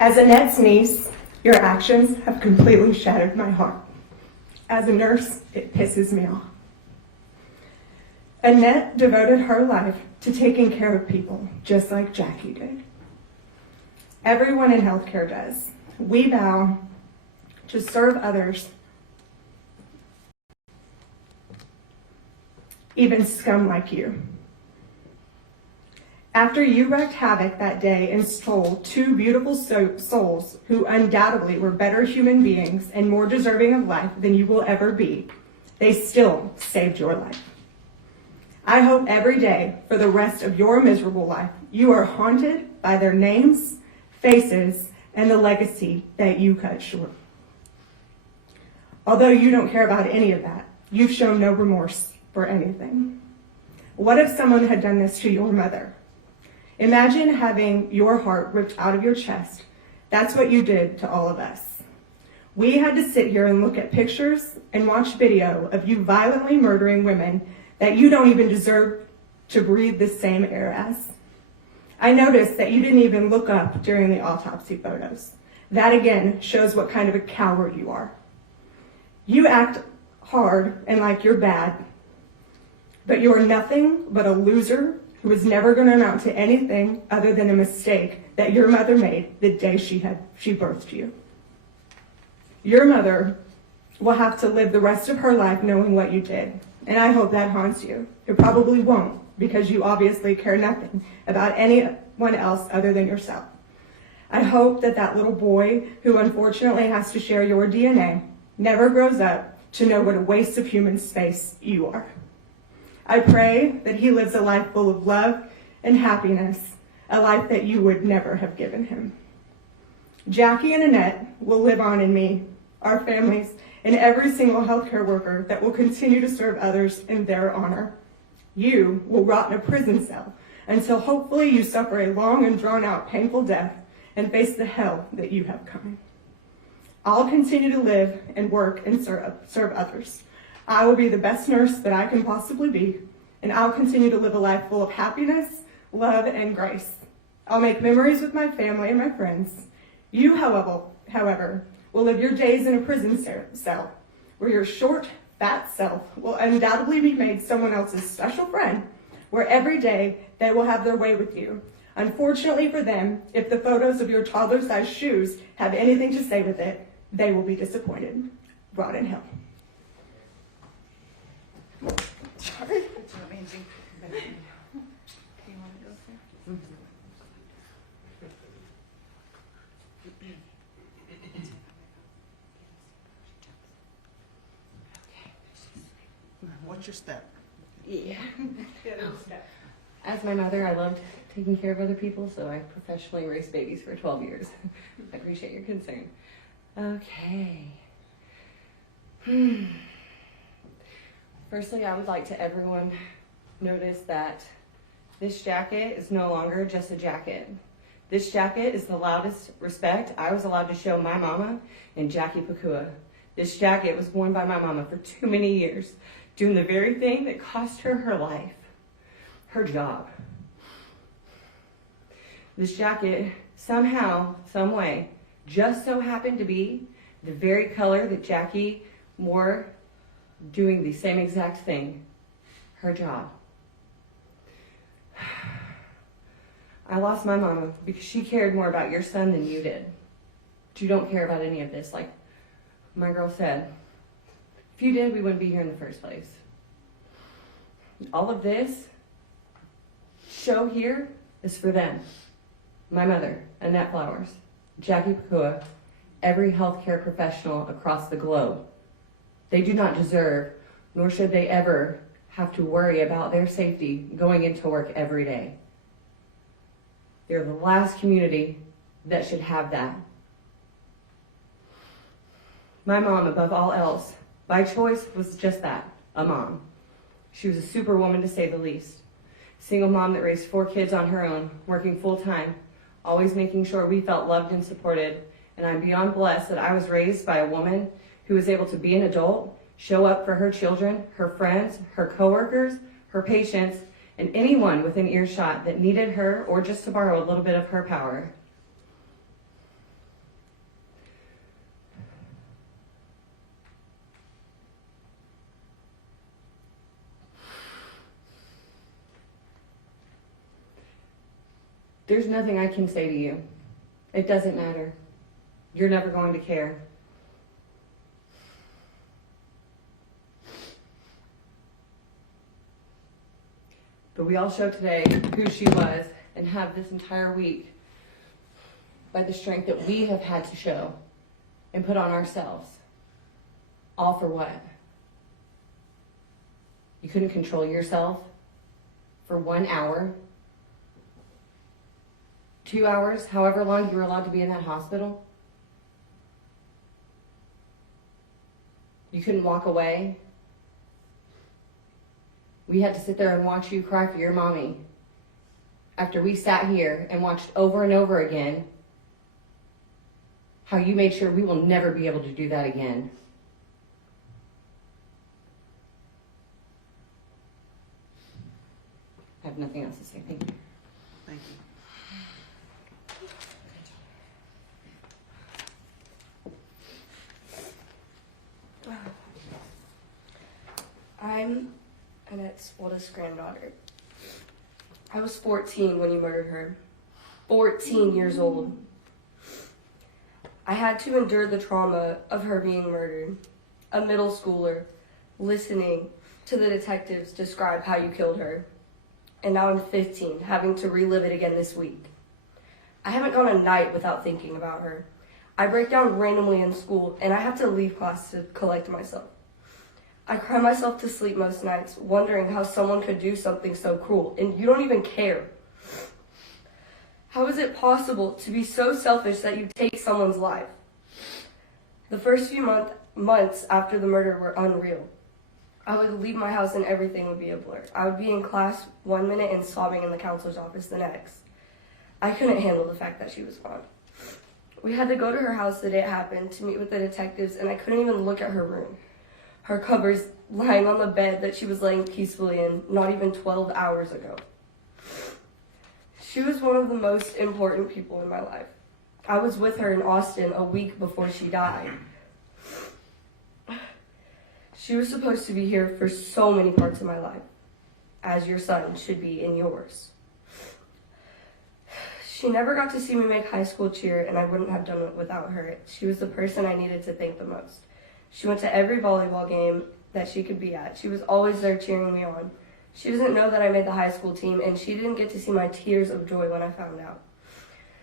As Annette's niece, your actions have completely shattered my heart. As a nurse, it pisses me off. Annette devoted her life to taking care of people, just like Jackie did. Everyone in healthcare does. We vow to serve others, even scum like you. After you wreaked havoc that day and stole two beautiful souls who undoubtedly were better human beings and more deserving of life than you will ever be, they still saved your life. I hope every day for the rest of your miserable life, you are haunted by their names, faces, and the legacy that you cut short. Although you don't care about any of that, you've shown no remorse for anything. What if someone had done this to your mother? Imagine having your heart ripped out of your chest. That's what you did to all of us. We had to sit here and look at pictures and watch video of you violently murdering women that you don't even deserve to breathe the same air as. I noticed that you didn't even look up during the autopsy photos. That again shows what kind of a coward you are. You act hard and like you're bad, but you are nothing but a loser who is never going to amount to anything other than a mistake that your mother made the day she birthed you. Your mother will have to live the rest of her life knowing what you did, and I hope that haunts you. It probably won't, because you obviously care nothing about anyone else other than yourself. I hope that that little boy who unfortunately has to share your DNA never grows up to know what a waste of human space you are. I pray that he lives a life full of love and happiness, a life that you would never have given him. Jackie and Annette will live on in me, our families, and every single healthcare worker that will continue to serve others in their honor. You will rot in a prison cell until hopefully you suffer a long and drawn-out painful death and face the hell that you have coming. I'll continue to live and work and serve others. I will be the best nurse that I can possibly be, and I'll continue to live a life full of happiness, love, and grace. I'll make memories with my family and my friends. You, however, will live your days in a prison cell where your short, fat self will undoubtedly be made someone else's special friend, where every day they will have their way with you. Unfortunately for them, if the photos of your toddler-sized shoes have anything to say with it, they will be disappointed. Rot in hell. Sorry. It's amazing. Do you want to go there? What's your step? Yeah. As my mother, I loved taking care of other people, so I professionally raised babies for 12 years. I appreciate your concern. Okay. Firstly, I would like to everyone notice that this jacket is no longer just a jacket. This jacket is the loudest respect I was allowed to show my mama and Jackie Pakua. This jacket was worn by my mama for too many years, doing the very thing that cost her her life, her job. This jacket, somehow, some way, just so happened to be the very color that Jackie wore doing the same exact thing, her job. I lost my mama because she cared more about your son than you did. But you don't care about any of this, like my girl said. If you did, we wouldn't be here in the first place. All of this show here is for them. My mother, Annette Flowers, Jackie Pakua, every healthcare professional across the globe. They do not deserve, nor should they ever have to worry about their safety going into work every day. They're the last community that should have that. My mom, above all else, by choice, was just that, a mom. She was a superwoman to say the least. Single mom that raised 4 kids on her own, working full time, always making sure we felt loved and supported. And I'm beyond blessed that I was raised by a woman who was able to be an adult, show up for her children, her friends, her coworkers, her patients, and anyone within earshot that needed her or just to borrow a little bit of her power. There's nothing I can say to you. It doesn't matter. You're never going to care. But we all show today who she was and have this entire week by the strength that we have had to show and put on ourselves. All for what? You couldn't control yourself for 1 hour, 2 hours, however long you were allowed to be in that hospital. You couldn't walk away. We had to sit there and watch you cry for your mommy after we sat here and watched over and over again how you made sure we will never be able to do that again. I have nothing else to say. Thank you. Thank you. I'm Annette's oldest granddaughter. I was 14 when you murdered her. 14 years old. I had to endure the trauma of her being murdered. A middle schooler, listening to the detectives describe how you killed her. And now I'm 15, having to relive it again this week. I haven't gone a night without thinking about her. I break down randomly in school, and I have to leave class to collect myself. I cry myself to sleep most nights, wondering how someone could do something so cruel, and you don't even care. How is it possible to be so selfish that you take someone's life? The first few months after the murder were unreal. I would leave my house and everything would be a blur. I would be in class 1 minute and sobbing in the counselor's office the next. I couldn't handle the fact that she was gone. We had to go to her house the day it happened to meet with the detectives, and I couldn't even look at her room. Her covers lying on the bed that she was laying peacefully in not even 12 hours ago. She was one of the most important people in my life. I was with her in Austin a week before she died. She was supposed to be here for so many parts of my life, as your son should be in yours. She never got to see me make high school cheer, and I wouldn't have done it without her. She was the person I needed to thank the most. She went to every volleyball game that she could be at. She was always there cheering me on. She doesn't know that I made the high school team, and she didn't get to see my tears of joy when I found out.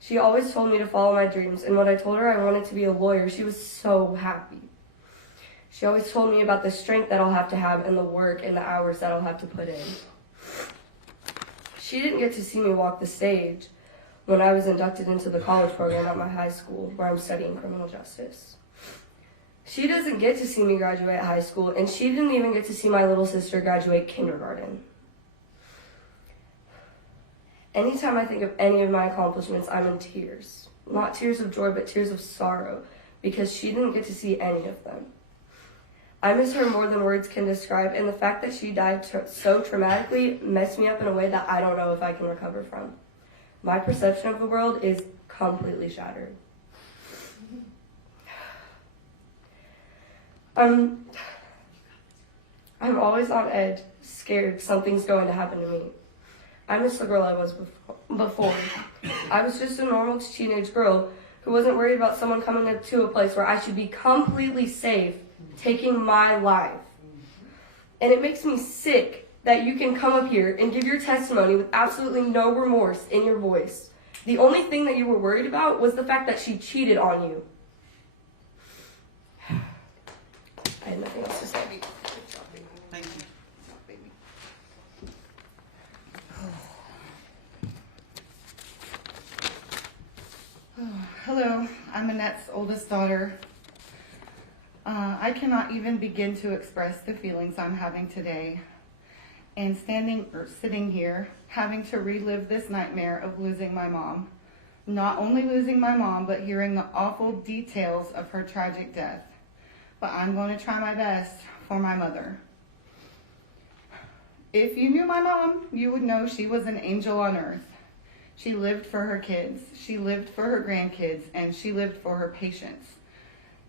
She always told me to follow my dreams, and when I told her I wanted to be a lawyer, she was so happy. She always told me about the strength that I'll have to have and the work and the hours that I'll have to put in. She didn't get to see me walk the stage when I was inducted into the college program at my high school, where I'm studying criminal justice. She doesn't get to see me graduate high school, and she didn't even get to see my little sister graduate kindergarten. Anytime I think of any of my accomplishments, I'm in tears. Not tears of joy, but tears of sorrow, because she didn't get to see any of them. I miss her more than words can describe, and the fact that she died so traumatically messed me up in a way that I don't know if I can recover from. My perception of the world is completely shattered. I'm always on edge, scared something's going to happen to me. I miss the girl I was before. I was just a normal teenage girl who wasn't worried about someone coming to a place where I should be completely safe, taking my life. And it makes me sick that you can come up here and give your testimony with absolutely no remorse in your voice. The only thing that you were worried about was the fact that she cheated on you. I had nothing else to say. Thank you. Hello, I'm Annette's oldest daughter. I cannot even begin to express the feelings I'm having today. And sitting here, having to relive this nightmare of losing my mom. Not only losing my mom, but hearing the awful details of her tragic death. But I'm going to try my best for my mother. If you knew my mom, you would know she was an angel on earth. She lived for her kids, she lived for her grandkids, and she lived for her patients.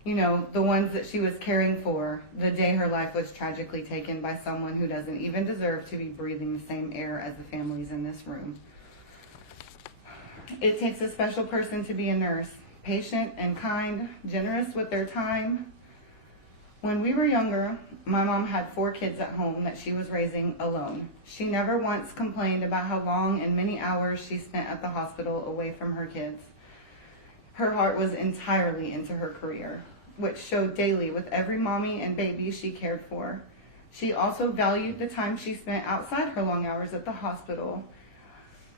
You know, the ones that she was caring for the day her life was tragically taken by someone who doesn't even deserve to be breathing the same air as the families in this room. It takes a special person to be a nurse, patient and kind, generous with their time. When we were younger, my mom had 4 kids at home that she was raising alone. She never once complained about how long and many hours she spent at the hospital away from her kids. Her heart was entirely into her career, which showed daily with every mommy and baby she cared for. She also valued the time she spent outside her long hours at the hospital.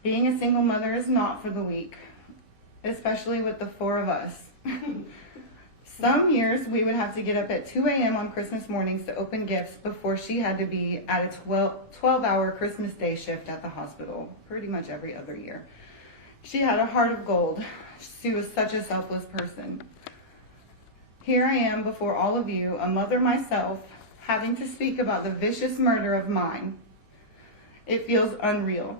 Being a single mother is not for the weak, especially with the 4 of us. Some years we would have to get up at 2 a.m. on Christmas mornings to open gifts before she had to be at a 12-hour Christmas Day shift at the hospital, pretty much every other year. She had a heart of gold. She was such a selfless person. Here I am before all of you, a mother myself, having to speak about the vicious murder of mine. It feels unreal.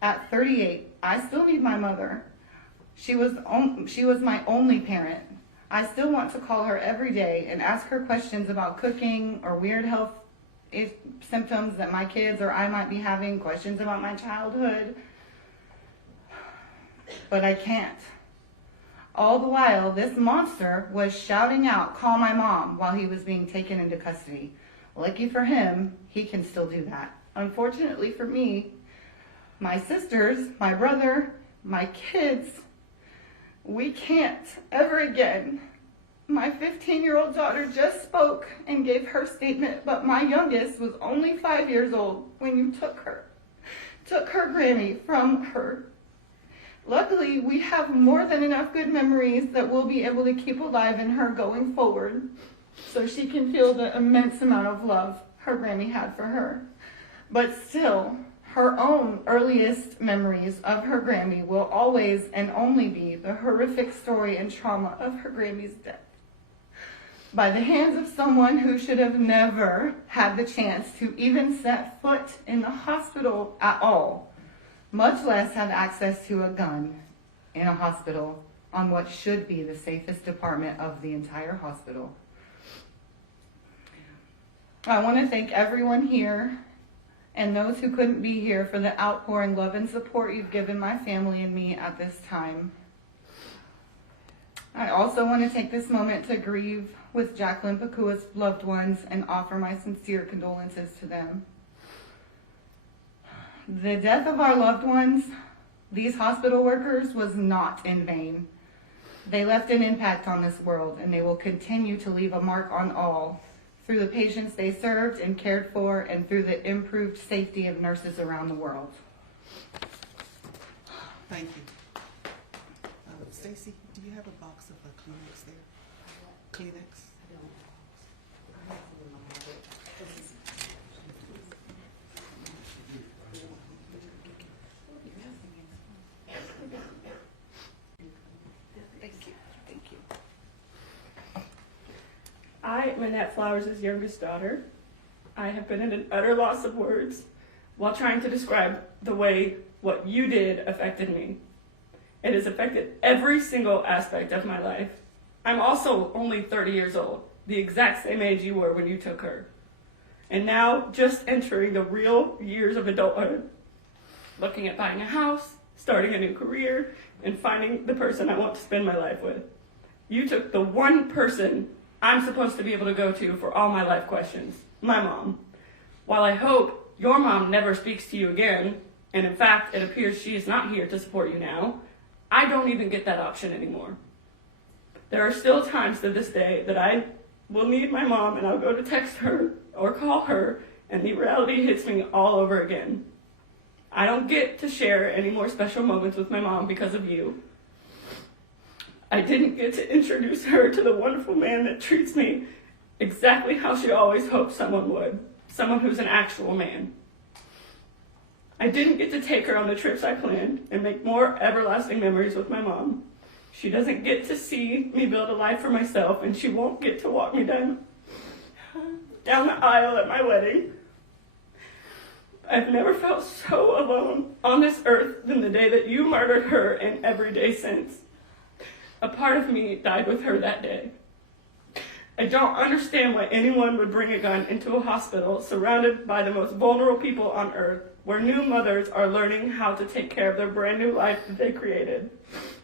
At 38, I still need my mother. She was my only parent. I still want to call her every day and ask her questions about cooking or weird health symptoms that my kids or I might be having, questions about my childhood. But I can't. All the while, this monster was shouting out, "Call my mom," while he was being taken into custody. Lucky for him, he can still do that. Unfortunately for me, my sisters, my brother, my kids, we can't ever again. My 15-year-old daughter just spoke and gave her statement, but my youngest was only 5 years old when you took her Grammy from her. Luckily, we have more than enough good memories that we'll be able to keep alive in her going forward, so she can feel the immense amount of love her Grammy had for her. But still, her own earliest memories of her Grammy will always and only be the horrific story and trauma of her Grammy's death by the hands of someone who should have never had the chance to even set foot in the hospital at all, much less have access to a gun in a hospital on what should be the safest department of the entire hospital. I want to thank everyone here and those who couldn't be here for the outpouring love and support you've given my family and me at this time. I also want to take this moment to grieve with Jacqueline Pakua's loved ones and offer my sincere condolences to them. The death of our loved ones, these hospital workers, was not in vain. They left an impact on this world, and they will continue to leave a mark on all, through the patients they served and cared for, and through the improved safety of nurses around the world. Thank you. Stacy, do you have a box of Kleenex there? Kleenex? Thank you. I am Annette Flowers' youngest daughter. I have been at an utter loss of words while trying to describe the way what you did affected me. It has affected every single aspect of my life. I'm also only 30 years old, the exact same age you were when you took her. And now just entering the real years of adulthood, looking at buying a house, starting a new career, and finding the person I want to spend my life with. You took the one person I'm supposed to be able to go to for all my life questions, my mom. While I hope your mom never speaks to you again, and in fact it appears she is not here to support you now, I don't even get that option anymore. There are still times to this day that I will need my mom and I'll go to text her or call her, and the reality hits me all over again. I don't get to share any more special moments with my mom because of you. I didn't get to introduce her to the wonderful man that treats me exactly how she always hoped someone would, someone who's an actual man. I didn't get to take her on the trips I planned and make more everlasting memories with my mom. She doesn't get to see me build a life for myself, and she won't get to walk me down the aisle at my wedding. I've never felt so alone on this earth than the day that you murdered her, and every day since. A part of me died with her that day. I don't understand why anyone would bring a gun into a hospital surrounded by the most vulnerable people on earth where new mothers are learning how to take care of their brand new life that they created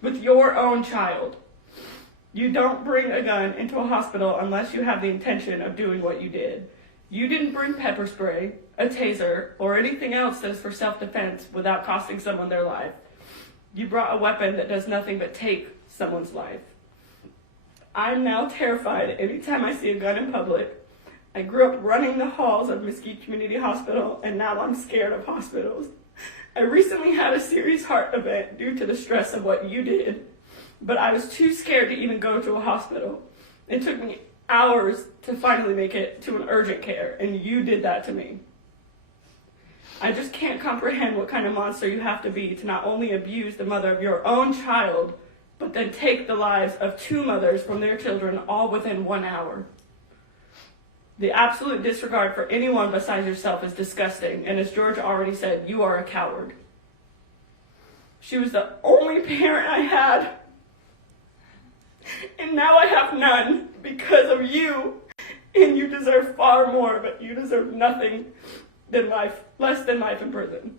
with your own child. You don't bring a gun into a hospital unless you have the intention of doing what you did. You didn't bring pepper spray, a taser, or anything else that is for self-defense without costing someone their life. You brought a weapon that does nothing but take someone's life. I'm now terrified anytime I see a gun in public. I grew up running the halls of Mesquite Community Hospital, and now I'm scared of hospitals. I recently had a serious heart event due to the stress of what you did, but I was too scared to even go to a hospital. It took me hours to finally make it to an urgent care, and you did that to me. I just can't comprehend what kind of monster you have to be to not only abuse the mother of your own child, but then take the lives of 2 mothers from their children all within 1 hour. The absolute disregard for anyone besides yourself is disgusting, and as George already said, you are a coward. She was the only parent I had, and now I have none because of you, and you deserve far more, but you deserve nothing than life, less than life in prison.